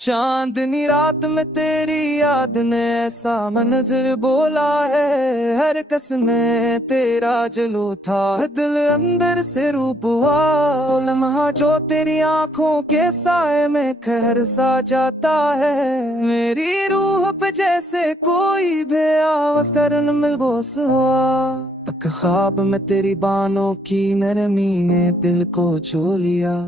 चांदनी रात में तेरी याद ने ऐसा मंजर बोला है, हर कसमें तेरा जलो था, दिल अंदर से रूप हुआ। लम्हा जो तेरी आंखों के साए में खैर सा जाता है, मेरी रूह पे जैसे कोई बेआवाज़ करन मिलबोस हुआ। एक ख्वाब में तेरी बानों की नरमी ने दिल को छू लिया,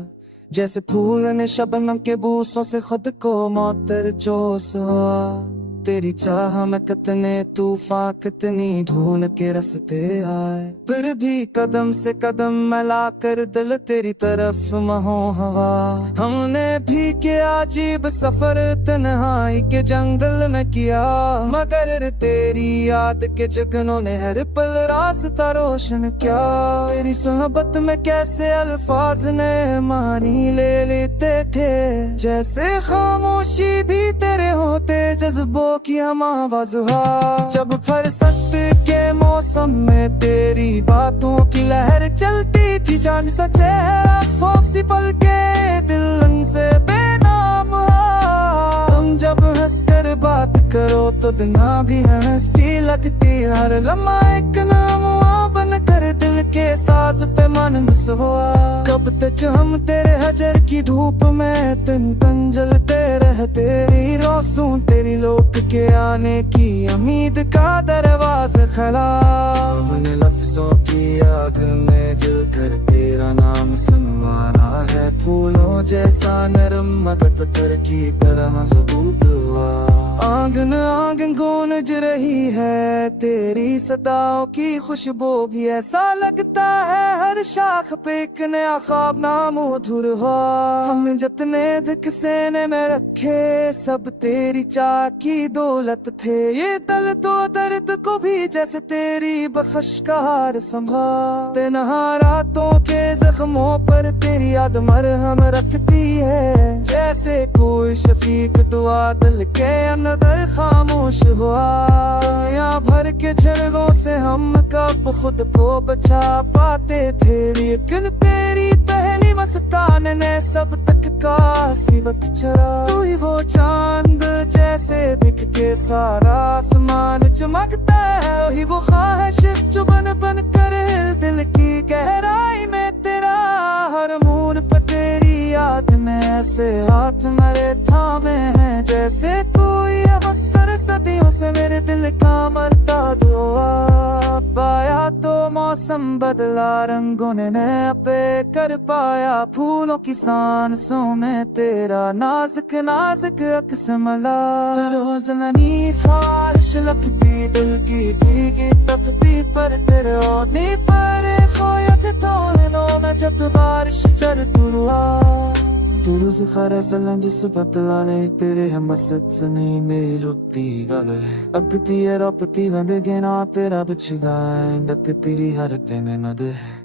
जैसे फूल ने शबनम के बूसों से खुद को मोतर जोश हुआ। तेरी चाह में कितने तूफान कितनी ढूंढ के रस्ते आए, फिर भी कदम से कदम मिला कर दिल तेरी तरफ महो हवा। हमने भी किया अजीब सफर तन्हाई के जंगल में किया, मगर तेरी याद के जगनों ने हर पल रास्ता रोशन किया। तेरी सोहबत में कैसे अल्फाज ने मानी ले लेते थे, जैसे खामोशी भी तेरे होते जज्बों की हम आवाज हुआ। जब फरसत के मौसम में तेरी बातों की लहर चलती थी, जान सा चेहरा ख्वाब सी पल के दिल से बेनाम हुआ। तुम जब हंसकर बात करो तो दुनिया भी हंसती लगती, हर लम्हा एक नाम बन कर दिल के साज पे मन हुआ। कब तक हम तेरे हजर की धूप में तन तन जलते रहे, तेरी रोशनी तेरी लोक के आने की उम्मीद का दरवाजा खड़ा। अपने लफ्जों की आग में जल कर तेरा नाम सुनवाना है, फूलों जैसा नरम मगर पत्थर की तरह सबूत हुआ। आंगन आंगन गूंज रही है तेरी सदाओं की खुशबू भी, ऐसा लगता है हर शाख पे एक नया ख्वाब नामधुर हुआ। हमने जितने दुख सीने में रखे सब तेरी चाह की दौलत थे, ये दिल तो दर्द को भी जैसे तेरी बख्श का हार संभाल। तन्हा रातों के जख्मों पर तेरी याद मरहम रखती है, जैसे कोई शफीक दुआ दिल के अंदर खामोश हुआ। यहाँ भर के झड़गों से हम कब खुद को बचा पाते थे, लेकिन तेरी पहली मस्तान ने सब तक का सिबत चढ़ा। तू ही वो चांद जैसे दिख के सारा आसमान चमकता है, वही वो ख्वाहिश जो बन बन कर दिल की गहराई में तेरा हर मोड़ पर तेरी याद ने ऐसे हाथ मेरे थामे हैं, जैसे कोई अवसर सदियों से मेरे दिल का मरता दुआ। पाया तो मौसम बदला, रंगों ने नया पे कर पाया, फूलों की सांसों में तेरा नाजुक नाजुक अक्स मला। रोज नई ख्वाहिश लगती दिल की भीगी तपती, पर तेरे होने पर खोया थे तोड़नों में जब बारिश चढ़ तुरुआ। तू रोज खरा सलन जिस बतलाने तेरे हम सत्सने में रुकती गले, अगती है रपती वंद गेना तेरा बिछगाए, दक तेरी हर दिन नद है।